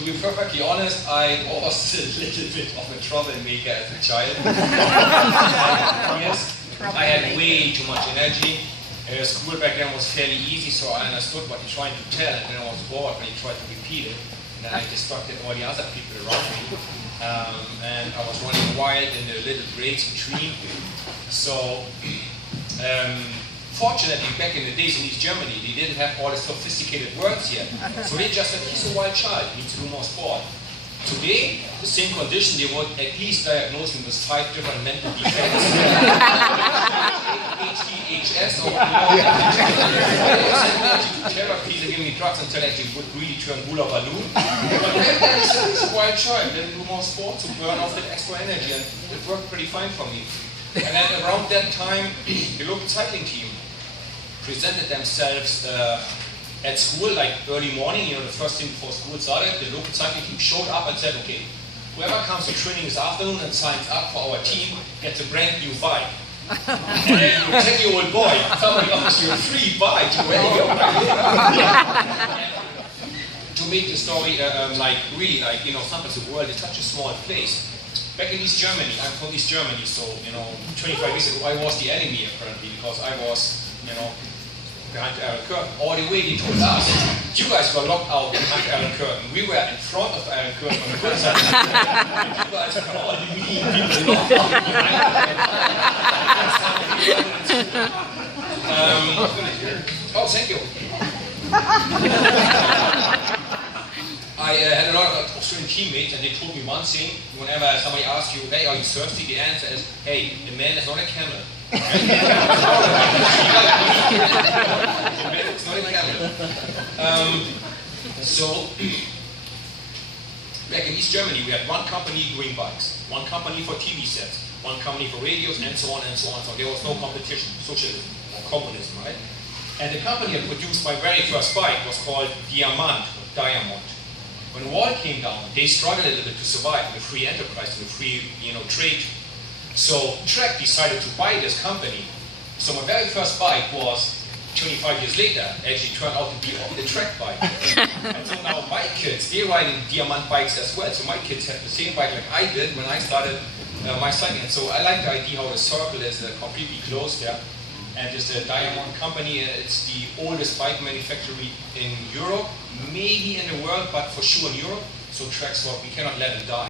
To be perfectly honest, I was a little bit of a troublemaker as a child. Yes, I had way too much energy. School back then was fairly easy, so I understood what you're trying to tell, and then I was bored when you tried to repeat it, and then I distracted all the other people around me. And I was running wild in the little breaks between. So, fortunately, back in the days in East Germany, they didn't have all the sophisticated words yet. So they just said, he's a wild child, he needs to do more sport. Today, the same condition, they would at least diagnose him with 5 different mental defects. ADHS or therapy, they give me drugs until I would really turn hula balloon. But then he's a wild child, then do more sport to burn off that extra energy, and it worked pretty fine for me. And then around that time, the local cycling team presented themselves at school, like early morning, the first thing before school started. The local cycling team showed up and said, okay, whoever comes to training this afternoon and signs up for our team gets a brand new bike. And then you're a 10-year-old boy, somebody offers you a free bike, you ready to go right. To make the story sometimes the world is such a small place. Back in East Germany, I'm from East Germany, so 25 years ago I was the enemy apparently, because I was behind the Iron Curtain. All the way they told us, you guys were locked out behind the Iron Curtain. We were in front of the Iron Curtain on the good side. And you guys were all the mean people locked out behind the Oh, thank you. I had a lot of Australian teammates, and they told me one thing: whenever somebody asks you, hey, are you thirsty? The answer is, hey, a man is not a camel. It's not a camel. So, back in East Germany, we had one company doing bikes, one company for TV sets, one company for radios, and so on and so on. So there was no competition, socialism or communism, right? And the company that produced my very first bike was called Diamant. When the wall came down, they struggled a little bit to survive in the free enterprise, in the free, trade. So Trek decided to buy this company. So my very first bike was 25 years later, actually turned out to be the Trek bike. And so now my kids, they're riding Diamant bikes as well. So my kids have the same bike like I did when I started my cycling. So I like the idea how the circle is completely closed there. And it's a Diamond company. It's the oldest bike manufacturer in Europe, maybe in the world, but for sure in Europe. So Trek thought we cannot let it die.